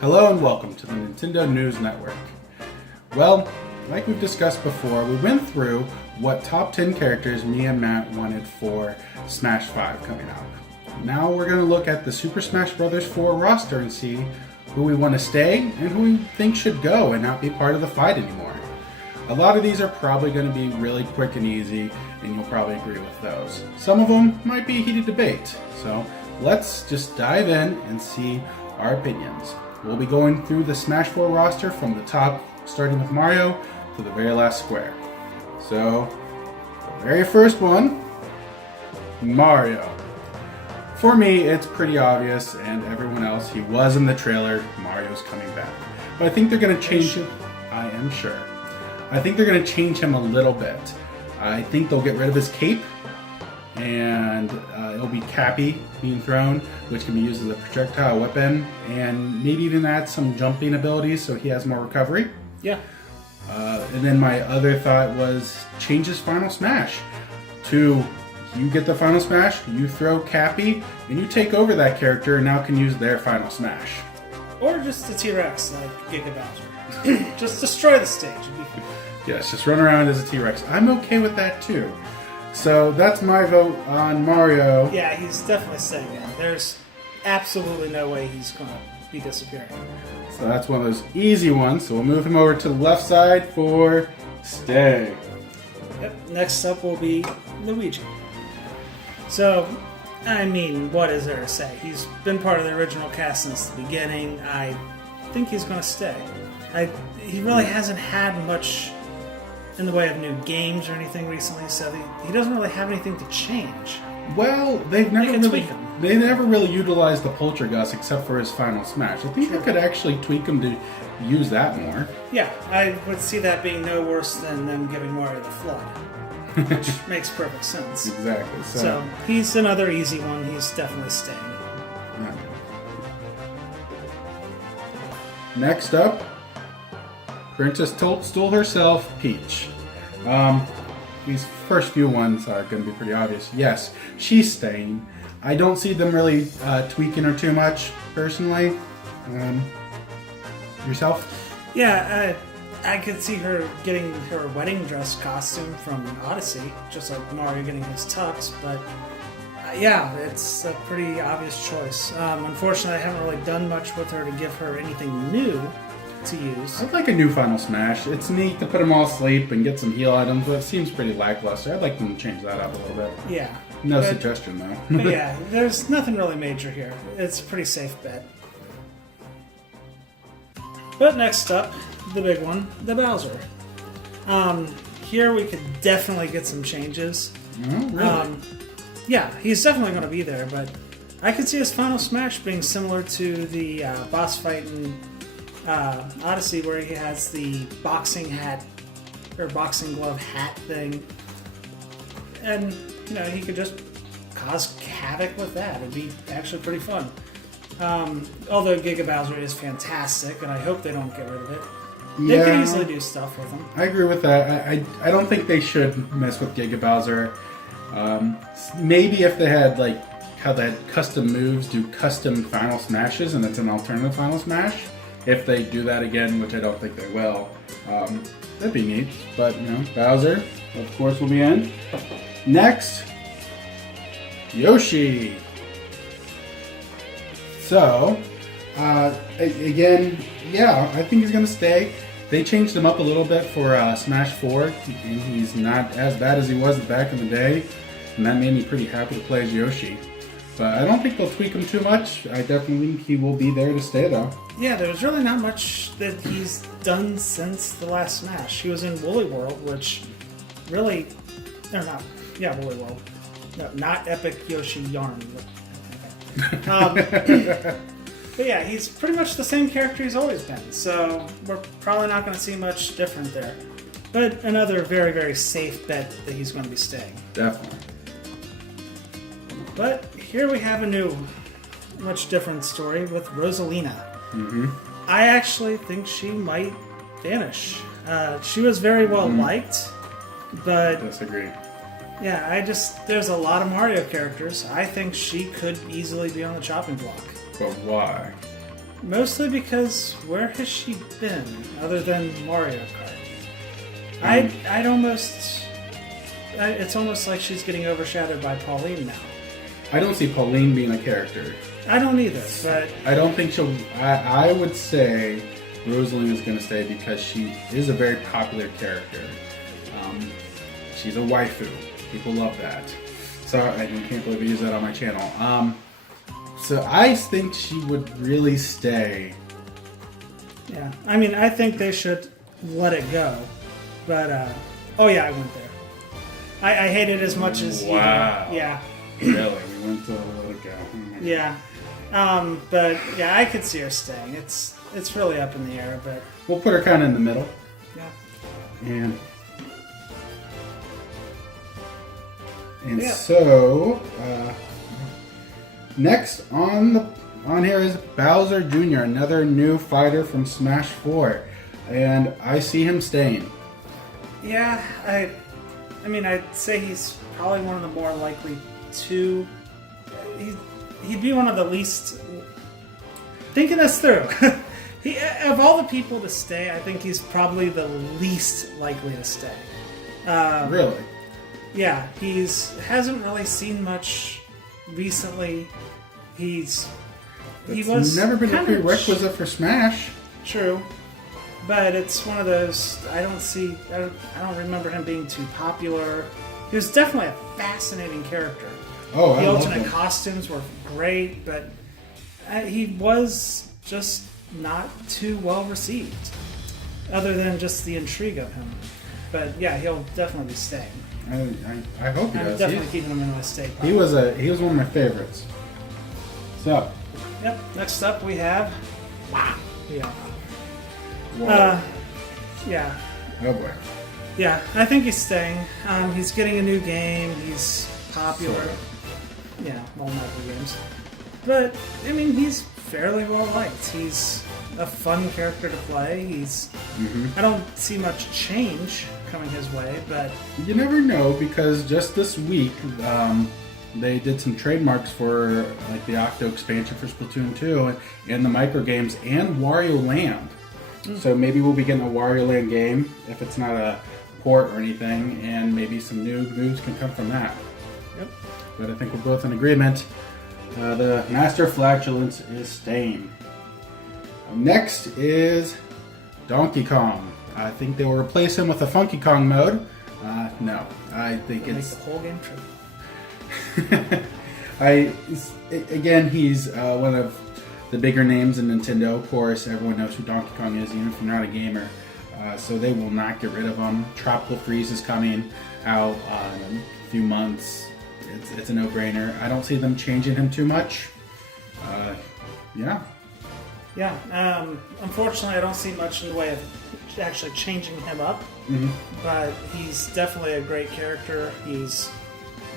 Hello and welcome to the Nintendo News Network. Well, like we've discussed before, we went through what top 10 characters me and Matt wanted for Smash 5 coming up. Now we're going to look at the Super Smash Bros. 4 roster and see who we want to stay and who we think should go and not be part of the fight anymore. A lot of these are probably going to be really quick and easy, and you'll probably agree with those. Some of them might be a heated debate, so let's just dive in and see our opinions. We'll be going through the Smash 4 roster from the top, starting with Mario, to the very last square. So, the very first one, Mario. For me, it's pretty obvious, and everyone else, he was in the trailer, Mario's coming back. But I think they're going to change him. I am sure. I think they're going to change him a little bit. I think they'll get rid of his cape, and it'll be Cappy being thrown, which can be used as a projectile weapon, and maybe even add some jumping abilities so he has more recovery. Yeah. And then my other thought was change his final smash to you get the final smash, you throw Cappy, and you take over that character and now can use their final smash. Or just a T-Rex like Giga Bowser. Just destroy the stage. Yes, just run around as a T-Rex. I'm okay with that too. So that's my vote on Mario. Yeah, he's definitely staying in. There's absolutely no way he's going to be disappearing. So that's one of those easy ones. So we'll move him over to the left side for stay. Yep. Next up will be Luigi. So, I mean, what is there to say? He's been part of the original cast since the beginning. I think he's going to stay. He really hasn't had much in the way of new games or anything recently, so he doesn't really have anything to change. Well, they never really utilized the Poltergust except for his final smash. I think they could actually tweak him to use that more. Yeah, I would see that being no worse than them giving Wario the Flood, which makes perfect sense. Exactly. So he's another easy one. He's definitely staying. Yeah. Next up, Princess Toadstool herself, Peach. These first few ones are going to be pretty obvious. Yes, she's staying. I don't see them really tweaking her too much, personally. Yourself? Yeah, I could see her getting her wedding dress costume from Odyssey, just like Mario getting his tux, but yeah, it's a pretty obvious choice. Unfortunately, I haven't really done much with her to give her anything new to use. I'd like a new Final Smash. It's neat to put them all asleep and get some heal items, but it seems pretty lackluster. I'd like them to change that up a little bit. Yeah. No suggestion, though. But yeah, there's nothing really major here. It's a pretty safe bet. But next up, the big one, the Bowser. Here we could definitely get some changes. Oh, really? Yeah, he's definitely going to be there, but I could see his final smash being similar to the boss fight in Odyssey, where he has the boxing hat or boxing glove hat thing, and he could just cause havoc with that. It'd be actually pretty fun. Although Giga Bowser is fantastic, and I hope they don't get rid of it. They could easily do stuff with him. I agree with that. I don't think they should mess with Giga Bowser. Maybe if they had how they had custom moves, do custom final smashes, and it's an alternative final smash. If they do that again, which I don't think they will, that'd be neat. But Bowser, of course, will be in. Next, Yoshi. So, again, yeah, I think he's gonna stay. They changed him up a little bit for Smash 4, and he's not as bad as he was back in the day, and that made me pretty happy to play as Yoshi. But I don't think they'll tweak him too much. I definitely think he will be there to stay, though. Yeah, there's really not much that he's done since the last Smash. He was in Woolly World, which really... Or not... Yeah, Woolly World. No, not Epic Yoshi Yarn. But yeah, he's pretty much the same character he's always been, so we're probably not going to see much different there. But another very, very safe bet that he's going to be staying. Definitely. But here we have a new, much different story with Rosalina. Mm-hmm. I actually think she might vanish. She was very well liked, but... Disagree. Yeah, there's a lot of Mario characters. I think she could easily be on the chopping block. But why? Mostly because where has she been other than Mario Kart? It's almost like she's getting overshadowed by Pauline now. I don't see Pauline being a character. I don't either, but I don't think she'll. I would say Rosalina is going to stay because she is a very popular character. She's a waifu. People love that. So I can't believe I used that on my channel. So I think she would really stay. Yeah, I mean, I think they should let it go. But oh yeah, I went there. I hate it as much as wow. You. Yeah. Really, we went to let it go. Yeah. But yeah, I could see her staying. It's really up in the air, but we'll put her kind of in the middle. Yeah. And so next on here is Bowser Jr., another new fighter from Smash 4, and I see him staying. Yeah, I mean, I'd say he's probably one of the more likely to. He'd be one of the least. Thinking this through, of all the people to stay, I think he's probably the least likely to stay. Really? Yeah, hasn't really seen much recently. He was never been a prerequisite for Smash. True, but it's one of those I don't remember him being too popular. He was definitely a fascinating character. Oh, the alternate costumes were great, but he was just not too well received, other than just the intrigue of him. But yeah, he'll definitely be staying. I hope he does. I'm definitely keeping him in my stay. He was one of my favorites. So. Yep. Next up we have. Wow. Yeah. Yeah. Oh boy. Yeah, I think he's staying. He's getting a new game. He's popular. Sort of. Yeah, multiple games. But I mean, he's fairly well liked. He's a fun character to play. I don't see much change coming his way, but you never know, because just this week they did some trademarks for like the Octo expansion for Splatoon 2 and the micro games and Wario Land. So maybe we'll be getting a Wario Land game if it's not a port or anything, and maybe some new moves can come from that. Yep. But I think we're both in agreement. The Master of Flatulence is staying. Next is Donkey Kong. I think they will replace him with a Funky Kong mode. No, I think it's the whole game true. Again, he's one of the bigger names in Nintendo. Of course, everyone knows who Donkey Kong is, even if you're not a gamer. So they will not get rid of him. Tropical Freeze is coming out in a few months. It's a no-brainer. I don't see them changing him too much. Yeah. Yeah. Unfortunately, I don't see much in the way of actually changing him up. But he's definitely a great character. He's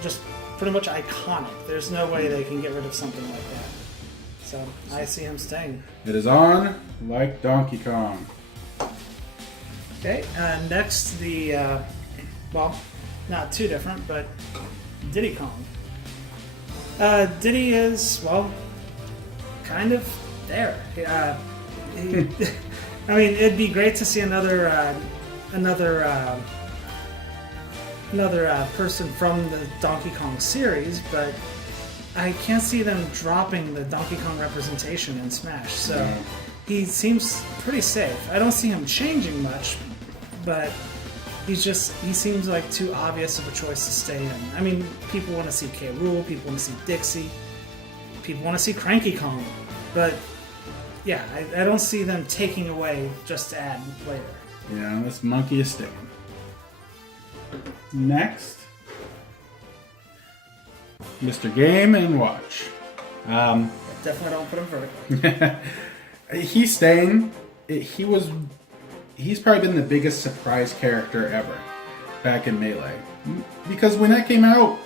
just pretty much iconic. There's no way they can get rid of something like that. So I see him staying. It is on like Donkey Kong. Okay. Next, well, not too different, but Diddy Kong. Diddy is, well, kind of there. I mean, it'd be great to see another person from the Donkey Kong series, but I can't see them dropping the Donkey Kong representation in Smash. So he seems pretty safe. I don't see him changing much, but he seems like too obvious of a choice to stay in. I mean, people want to see K. Rool, people want to see Dixie, people want to see Cranky Kong, but yeah, I don't see them taking away just to add later. Yeah, this monkey is staying. Next, Mr. Game & Watch. Definitely don't put him vertically. He's staying. He's probably been the biggest surprise character ever back in Melee. Because when that came out,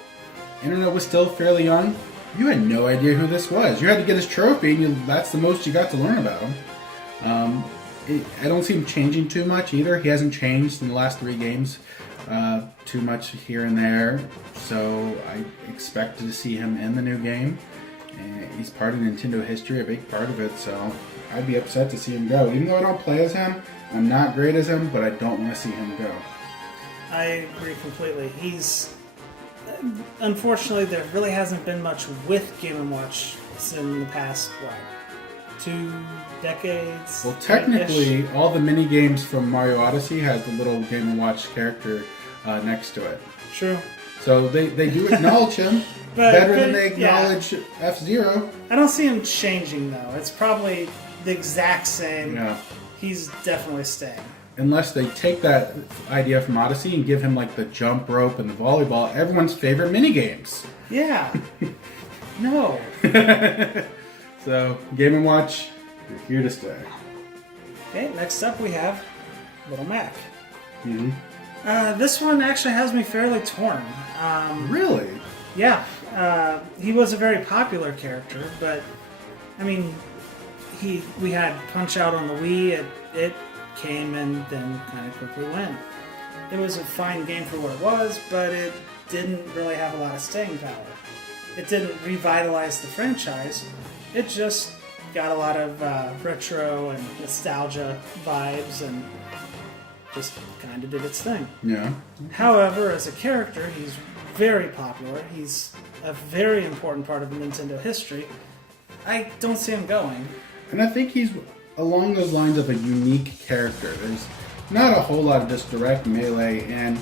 internet was still fairly young. You had no idea who this was. You had to get his trophy, and that's the most you got to learn about him. I don't see him changing too much either. He hasn't changed in the last 3 games too much here and there. So I expect to see him in the new game. And he's part of Nintendo history, a big part of it, so I'd be upset to see him go. Even though I don't play as him, I'm not great as him, but I don't want to see him go. I agree completely. Unfortunately, there really hasn't been much with Game & Watch in the past, 2 decades? Well, technically, all the mini games from Mario Odyssey has the little Game & Watch character next to it. True. So they do acknowledge him better than they acknowledge F-Zero. I don't see him changing, though. It's probably the exact same. Yeah. He's definitely staying. Unless they take that idea from Odyssey and give him like the jump rope and the volleyball, everyone's favorite mini games. Yeah. No. So, Game & Watch, you're here to stay. Okay, next up we have Little Mac. Mm-hmm. This one actually has me fairly torn. Really? Yeah. He was a very popular character, but, I mean, we had Punch-Out on the Wii. It came and then kind of quickly went. It was a fine game for what it was, but it didn't really have a lot of staying power. It didn't revitalize the franchise. It just got a lot of retro and nostalgia vibes and just kind of did its thing. Yeah. However, as a character, he's very popular. He's a very important part of Nintendo history. I don't see him going. And I think he's along those lines of a unique character. There's not a whole lot of just direct melee, and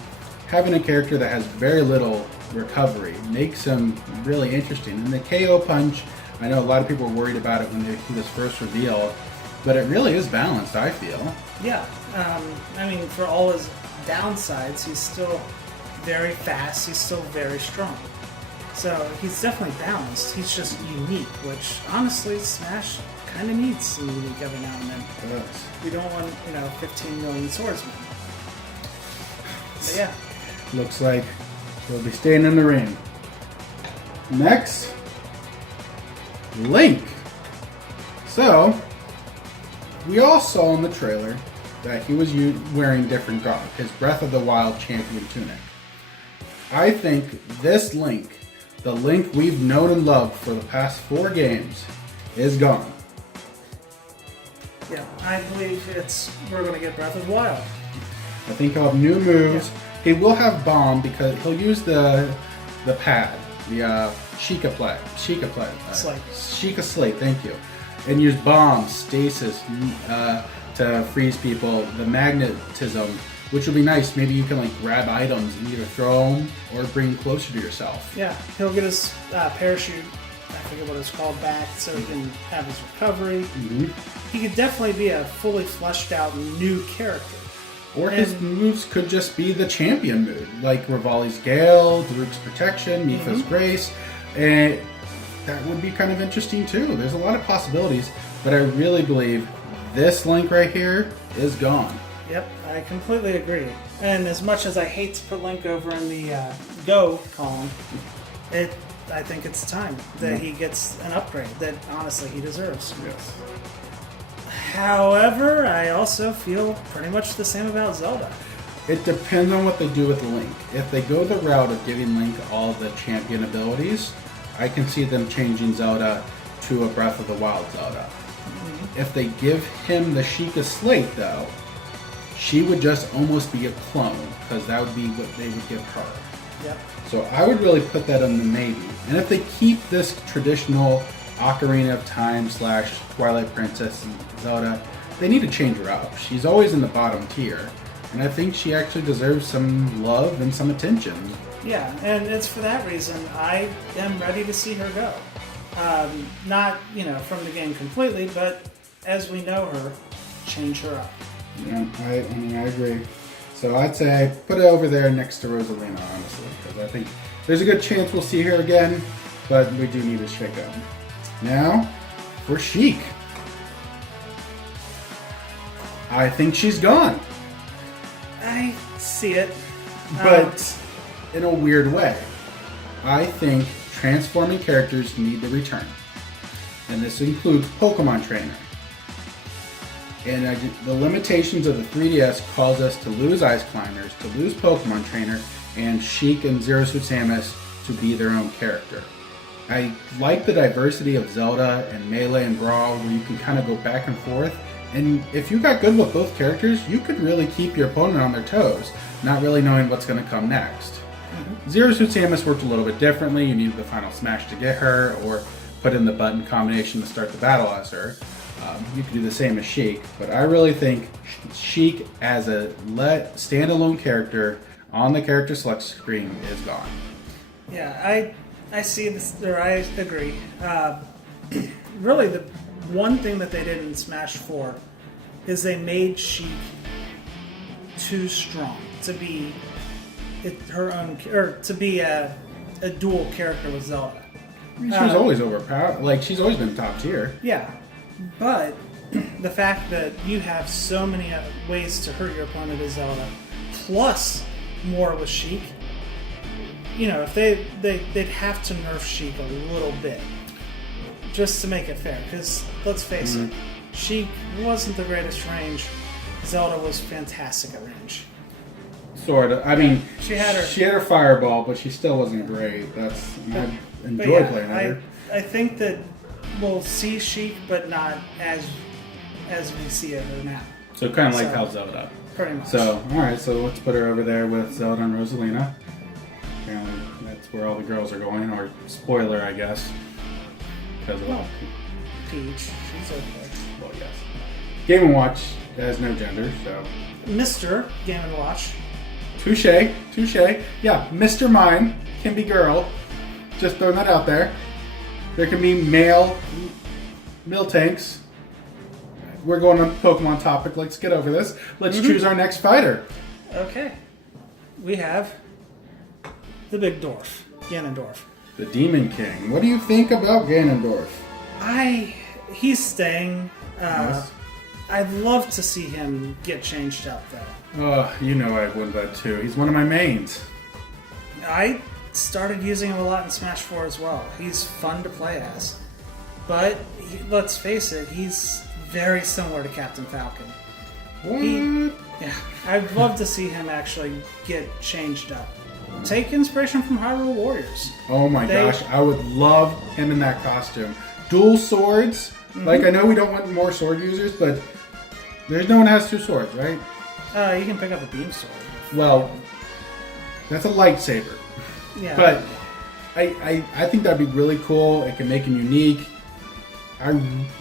having a character that has very little recovery makes him really interesting. And the KO punch, I know a lot of people were worried about it when he was first revealed, but it really is balanced, I feel. Yeah. I mean, for all his downsides, he's still very fast. He's still very strong. So he's definitely balanced. He's just unique, which honestly, Smash kind of needs some unique every now and then. Yes. We don't want, 15 million swordsmen. But yeah. Looks like he'll be staying in the ring. Next, Link. So, we all saw in the trailer that he was wearing different garb, his Breath of the Wild champion tunic. I think this Link, the Link we've known and loved for the past 4 games, is gone. Yeah, I believe we're going to get Breath of the Wild. I think he'll have new moves. Yeah. He will have Bomb because he'll use the pad, the Sheik Slate, thank you. And use Bomb, Stasis to freeze people, the Magnetism, which will be nice. Maybe you can grab items and either throw them or bring closer to yourself. Yeah, he'll get his parachute, I forget what it's called, back so he can have his recovery. Mm-hmm. He could definitely be a fully fleshed out new character. Or his moves could just be the champion move, like Rivali's Gale, Daruk's Protection, Mipha's Grace, and that would be kind of interesting too. There's a lot of possibilities, but I really believe this Link right here is gone. Yep, I completely agree. And as much as I hate to put Link over in the Go column, I think it's time that he gets an upgrade that honestly he deserves. Yes. However, I also feel pretty much the same about Zelda. It depends on what they do with Link. If they go the route of giving Link all the champion abilities, I can see them changing Zelda to a Breath of the Wild Zelda. Mm-hmm. If they give him the Sheikah Slate, though, she would just almost be a clone, because that would be what they would give her. Yep. So I would really put that on the maybe. And if they keep this traditional Ocarina of Time / Twilight Princess Zelda, they need to change her up. She's always in the bottom tier, and I think she actually deserves some love and some attention. Yeah, and it's for that reason I am ready to see her go. Not, from the game completely, but as we know her, change her up. Yeah, I agree. So I'd say put it over there next to Rosalina, honestly, because I think there's a good chance we'll see her again, but we do need to shake up. Now, for Sheik. I think she's gone. I see it. But in a weird way. I think transforming characters need to return. And this includes Pokemon Trainer. And the limitations of the 3DS cause us to lose Ice Climbers, to lose Pokemon Trainer, and Sheik and Zero Suit Samus to be their own character. I like the diversity of Zelda and Melee and Brawl, where you can kind of go back and forth. And if you got good with both characters, you could really keep your opponent on their toes, not really knowing what's going to come next. Zero Suit Samus worked a little bit differently. You needed the final smash to get her, or put in the button combination to start the battle as her. You could do the same as Sheik, but I really think Sheik as a standalone character on the character select screen is gone. Yeah, I see this, or I agree. Really, the one thing that they did in Smash 4 is they made Sheik too strong to be her own, or to be a dual character with Zelda. I mean, she's always overpowered. Like, she's always been top tier. Yeah, but the fact that you have so many ways to hurt your opponent with Zelda, plus more with Sheik, you know, if they'd have to nerf Sheik a little bit just to make it fair. Because let's face it, Sheik wasn't the greatest range. Zelda was fantastic at range. Sort of. I mean, she had her fireball, but she still wasn't great. I enjoy playing her. I think that we'll see Sheik, but not as we see her now. So kind of like how Zelda. Pretty much. So, alright, so let's put her over there with Zelda and Rosalina. Apparently that's where all the girls are going, or spoiler, I guess. Because of Peach, she's okay. Well, yes. Game & Watch has no gender, so... Mr. Game & Watch. Touche. Yeah, Mr. Mime can be girl. Just throwing that out there. There can be male tanks. We're going on Pokemon topic. Let's get over this. Let's choose our next fighter. Okay. We have the big dwarf, Ganondorf. The Demon King. What do you think about Ganondorf? He's staying. Yes. I'd love to see him get changed up, though. Oh, you know I would that too. He's one of my mains. I started using him a lot in Smash 4 as well. He's fun to play as. But, let's face it, he's very similar to Captain Falcon. What? I'd love to see him actually get changed up. Take inspiration from Hyrule Warriors. Oh my gosh, I would love him in that costume. Dual swords. Like, I know we don't want more sword users, but there's no one has two swords, right? You can pick up a beam sword. Well, that's a lightsaber. Yeah. But I think that'd be really cool. It can make him unique.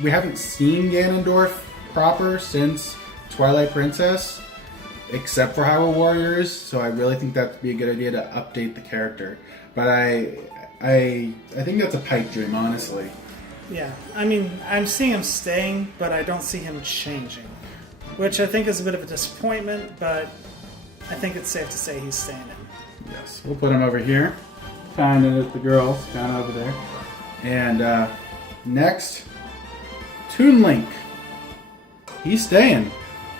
We haven't seen Ganondorf proper since Twilight Princess, except for Hyrule Warriors, so I really think that'd be a good idea to update the character. But I think that's a pipe dream, honestly. Yeah, I mean, I'm seeing him staying, but I don't see him changing, which I think is a bit of a disappointment, but I think it's safe to say he's staying in. Yes, we'll put him over here, kind of the girls, kind of over there. And next, Toon Link. He's staying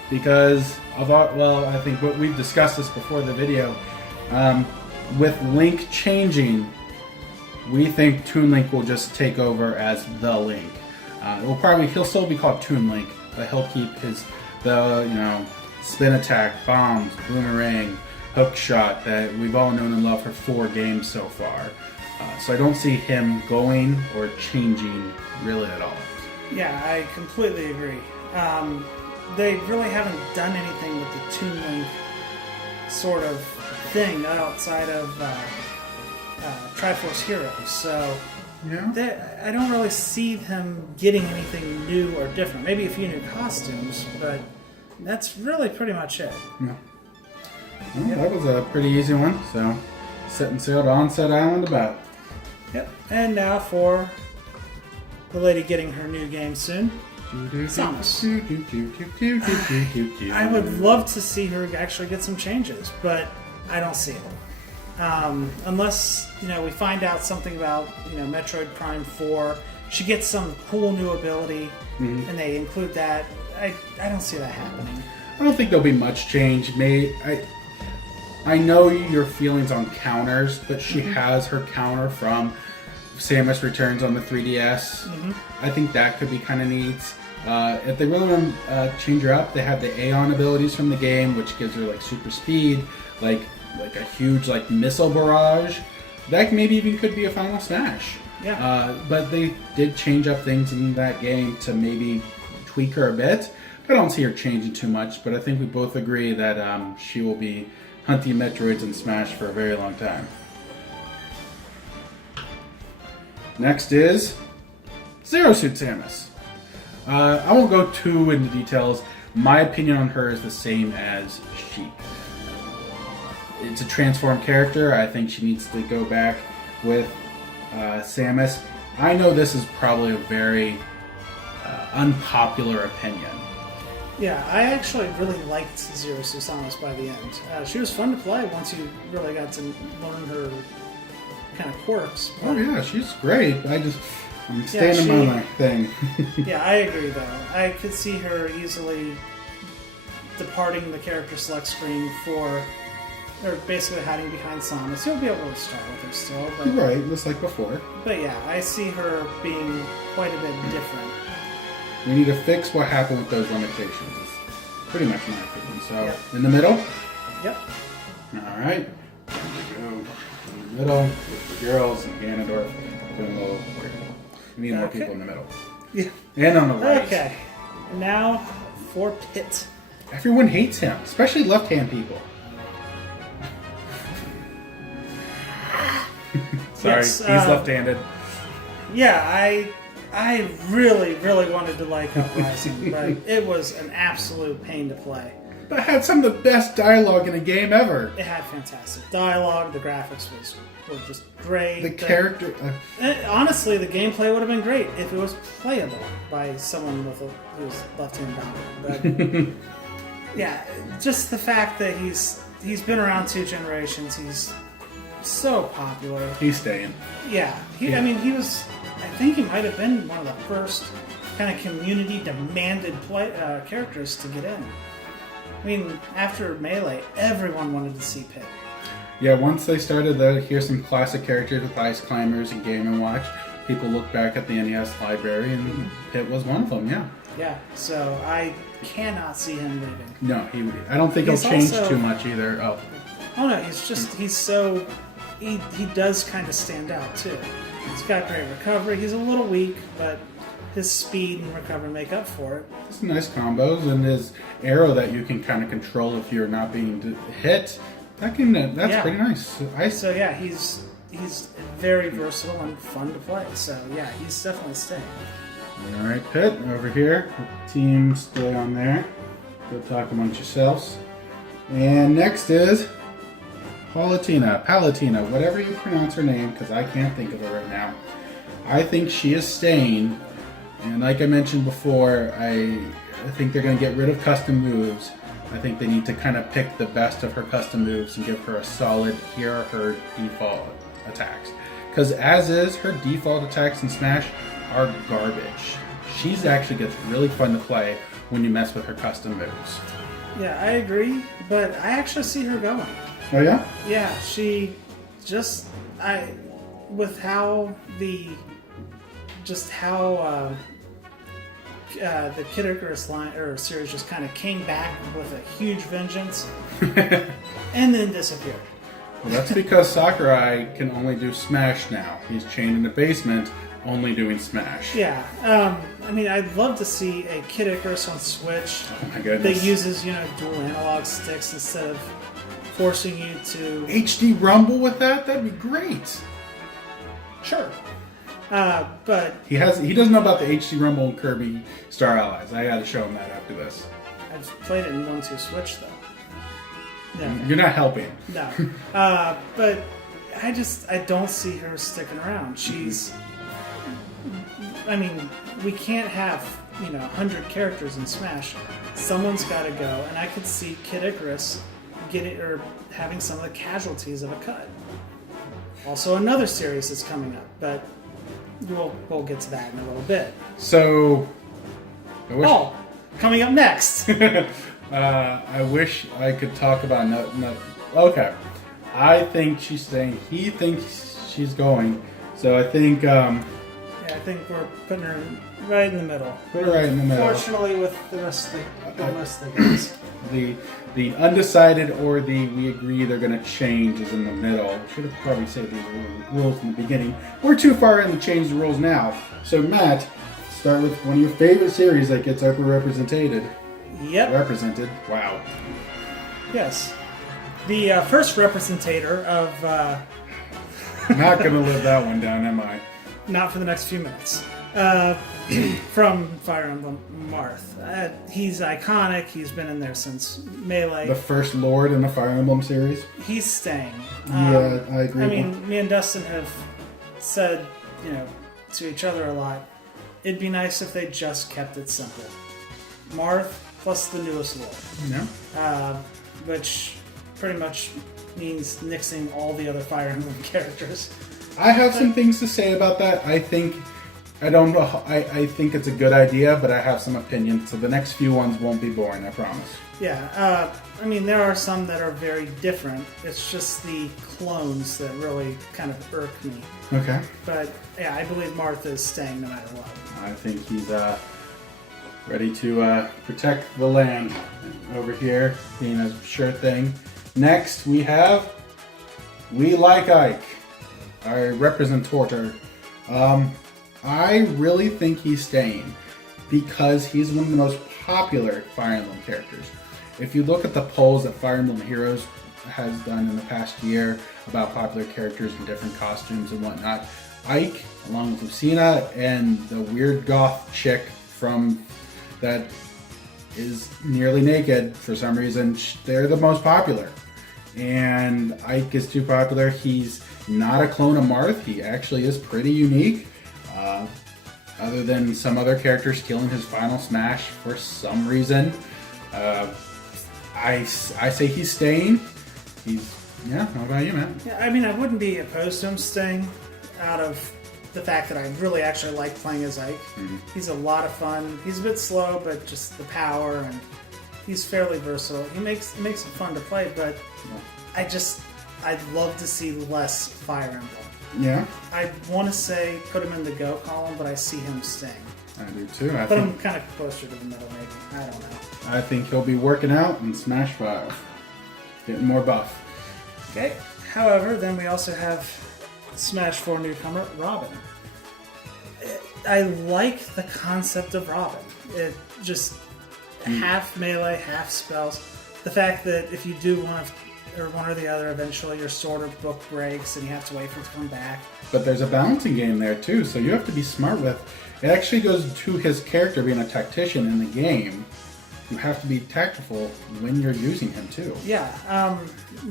because of I think what we've discussed this before the video. With Link changing, we think Toon Link will just take over as the Link. He'll still be called Toon Link, but he'll keep the spin attack, bombs, boomerang, hook shot that we've all known and loved for 4 games so far. So I don't see him going or changing really at all. Yeah, I completely agree. They really haven't done anything with the Toon Link sort of thing outside of Triforce Heroes, so I don't really see him getting anything new or different. Maybe a few new costumes, but that's really pretty much it. Yeah. Well, that was a pretty easy one, so set and sailed on said island about. Yep, and now for the lady getting her new game soon, Samus. I would love to see her actually get some changes, but I don't see it. Unless, we find out something about, Metroid Prime 4, she gets some cool new ability, and they include that. I don't see that happening. I don't think there'll be much change. I know your feelings on counters, but she has her counter from Samus Returns on the 3DS. I think that could be kind of neat. If they really want to change her up, they have the Aeon abilities from the game, which gives her super speed, like a huge missile barrage. That maybe even could be a final smash. Yeah. But they did change up things in that game to maybe tweak her a bit. I don't see her changing too much, but I think we both agree that she will be hunting Metroids in Smash for a very long time. Next is Zero Suit Samus. I won't go too into details. My opinion on her is the same as Sheik. It's a transformed character. I think she needs to go back with Samus. I know this is probably a very unpopular opinion. Yeah, I actually really liked Zero Suit Samus by the end. She was fun to play once you really got to learn her kind of quirks. Oh yeah, she's great. I'm standing by my thing. Yeah, I agree though. I could see her easily departing the character select screen or basically hiding behind Samus. You'll be able to start with her still. But, right, just like before. But yeah, I see her being quite a bit different. We need to fix what happened with those limitations. It's pretty much my opinion. So, Yep. In the middle? Yep. Alright. There we go. In the middle with the girls and Ganondorf doing a little work. We need more people in the middle. Yeah. And on the right. Okay. Now for Pit. Everyone hates him, especially left-hand people. Sorry, Yes, he's left-handed. Yeah, I really, really wanted to like Uprising, but it was an absolute pain to play. But it had some of the best dialogue in a game ever. It had fantastic dialogue. The graphics were just great. The character... honestly, the gameplay would have been great if it was playable by someone who's left-hand dominant. But yeah, just the fact that he's been around 2 generations. He's so popular. He's staying. Yeah, I mean, he was. I think he might have been one of the first kind of community-demanded characters to get in. I mean, after Melee, everyone wanted to see Pit. Yeah, once they started to hear some classic characters with Ice Climbers and Game & Watch, people looked back at the NES library, and Pit was one of them, yeah. Yeah, so I cannot see him leaving. No, I don't think he'll change too much either. Oh no, he's so... He does kind of stand out, too. He's got great recovery. He's a little weak, but his speed and recovery make up for it. Some nice combos, and his arrow that you can kind of control if you're not being hit. That's pretty nice. So yeah, he's very versatile and fun to play. So yeah, he's definitely staying. All right, Pit, over here. Team still on there. Go talk amongst yourselves. And next is Palutena, whatever you pronounce her name, because I can't think of it right now. I think she is staying, and like I mentioned before, I think they're going to get rid of custom moves. I think they need to kind of pick the best of her custom moves and give her a solid, here are her default attacks. Because as is, her default attacks in Smash are garbage. She's actually gets really fun to play when you mess with her custom moves. Yeah, I agree, but I actually see her going. Oh yeah? Yeah, she just with how the Kid Icarus series just kind of came back with a huge vengeance and then disappeared. Well, that's because Sakurai can only do Smash now. He's chained in the basement, only doing Smash. Yeah, I mean, I'd love to see a Kid Icarus on Switch Oh my goodness. that uses dual analog sticks instead of forcing you to HD Rumble with that? That'd be great. sure. But He doesn't know about the HD Rumble and Kirby Star Allies. I gotta show him that after this. I've played it in 1-2 Switch though. Yeah. You're not helping. No. But I don't see her sticking around. I mean, we can't have 100 characters in Smash. Someone's got to go, and I could see Kid Icarus having some of the casualties of a cut. Also, another series that's coming up, but we'll get to that in a little bit. So, Coming up next. I wish I could talk about okay. I think she's staying. He thinks she's going. So I think Yeah, I think we're putting her right in the middle. Put her right in the middle. Fortunately, with the rest of the guys. The undecided or the we agree they're going to change is in the middle. Should have probably said these rules in the beginning. We're too far in to change the rules now. So Matt, start with one of your favorite series that gets overrepresented. Yep. Represented. Wow. Yes. The first representator of... Not going to live that one down, am I? Not for the next few minutes. From Fire Emblem, Marth. He's iconic. He's been in there since Melee. The first Lord in the Fire Emblem series. He's staying. Yeah, I agree. I mean, me and Dustin have said, to each other a lot, it'd be nice if they just kept it simple. Marth plus the newest Lord. Yeah. Which pretty much means nixing all the other Fire Emblem characters. I have some things to say about that. I think it's a good idea, but I have some opinions. So the next few ones won't be boring, I promise. Yeah, I mean, there are some that are very different. It's just the clones that really kind of irk me. Okay. But yeah, I believe Marth is staying no matter what. I think he's ready to protect the land over here, being a sure thing. Next, we have We Like Ike, our representator. I really think he's staying because he's one of the most popular Fire Emblem characters. If you look at the polls that Fire Emblem Heroes has done in the past year about popular characters in different costumes and whatnot, Ike, along with Lucina and the weird goth chick from that is nearly naked for some reason, they're the most popular. And Ike is too popular. He's not a clone of Marth. He actually is pretty unique. Other than some other characters stealing his final smash for some reason. I say he's staying. How about you, man? Yeah, I mean, I wouldn't be opposed to him staying out of the fact that I really actually like playing as Ike. Mm-hmm. He's a lot of fun. He's a bit slow, but just the power, and he's fairly versatile. He makes it fun to play, but I'd love to see less Fire Emblem. Yeah. I want to say put him in the go column, but I see him staying. I do too. But I'm kind of closer to the middle, maybe. I don't know. I think he'll be working out in Smash 5. Getting more buff. Okay. However, then we also have Smash 4 newcomer, Robin. I like the concept of Robin. It just half melee, half spells. The fact that if you do one or the other, eventually your sword or book breaks and you have to wait for it to come back. But there's a balancing game there too, so you have to be smart with. It actually goes to his character being a tactician in the game. You have to be tactful when you're using him too. Yeah.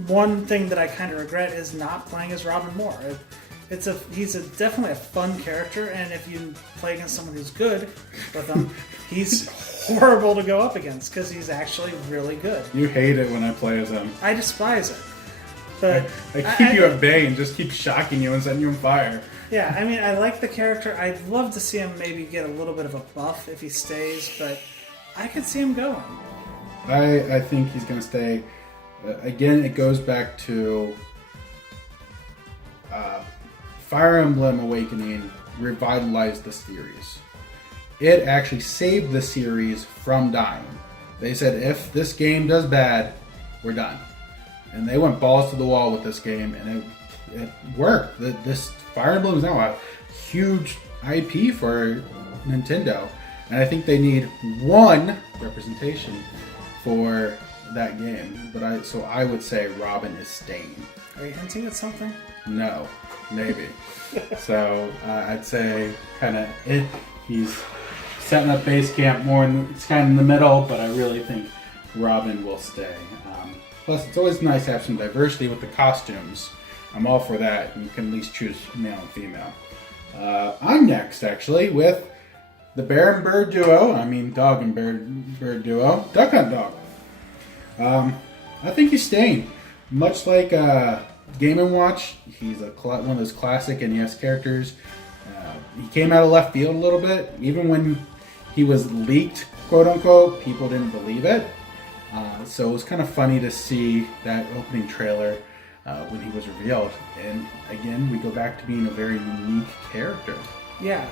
One thing that I kind of regret is not playing as Robin more. He's definitely a fun character, and if you play against someone who's good with him, he's horrible to go up against because he's actually really good. You hate it when I play as him. I despise it. But I keep you at bay and just keep shocking you and setting you on fire. Yeah, I mean, I like the character. I'd love to see him maybe get a little bit of a buff if he stays, but I could see him going. I think he's going to stay. Again, it goes back to Fire Emblem Awakening revitalized the series. It actually saved the series from dying. They said, if this game does bad, we're done. And they went balls to the wall with this game, and it worked. This Fire Emblem is now a huge IP for Nintendo. And I think they need one representation for that game. So I would say Robin is staying. Are you hinting at something? No, maybe. So I'd say he's setting up base camp more. It's kind of in the middle, but I really think Robin will stay. Plus, it's always nice to have some diversity with the costumes. I'm all for that. You can at least choose male and female. I'm next, actually, with the bear and bird duo. I mean, dog and bird duo. Duck Hunt Dog. I think he's staying. Much like Game & Watch, he's one of those classic NES characters. He came out of left field a little bit. Even when he was leaked, quote unquote, people didn't believe it. So it was kind of funny to see that opening trailer when he was revealed. And again, we go back to being a very unique character. Yeah,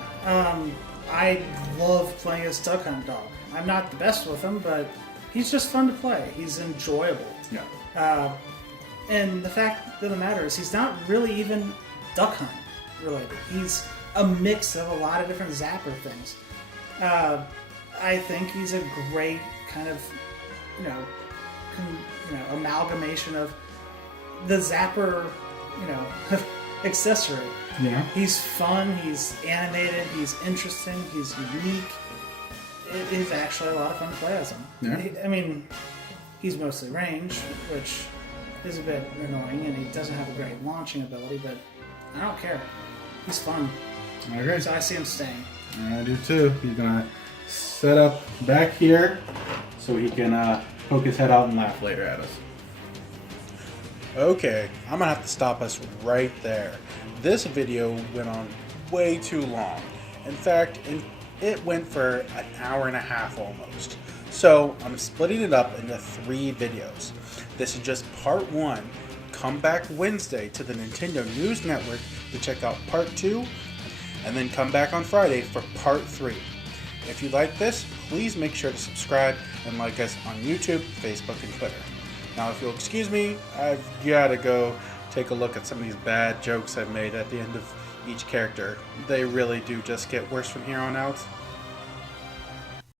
I love playing as Duck Hunt Dog. I'm not the best with him, but he's just fun to play. He's enjoyable. Yeah. And the fact of the matter is, he's not really even Duck Hunt related. He's a mix of a lot of different Zapper things. I think he's a great kind of, amalgamation of the Zapper, accessory. Yeah. He's fun, he's animated, he's interesting, he's unique. It is actually a lot of fun to play as him. Yeah. He's mostly range, which is a bit annoying, and he doesn't have a great launching ability, but I don't care. He's fun. Okay. So I see him staying. I do too. He's gonna set up back here so he can poke his head out and laugh later at us. Okay, I'm gonna have to stop us right there. This video went on way too long. In fact, it went for an hour and a half almost. So I'm splitting it up into 3 videos. This is just part 1. Come back Wednesday to the Nintendo News Network to check out part 2, and then come back on Friday for part 3. If you like this, please make sure to subscribe and like us on YouTube, Facebook, and Twitter. Now, if you'll excuse me, I've got to go take a look at some of these bad jokes I've made at the end of each character. They really do just get worse from here on out.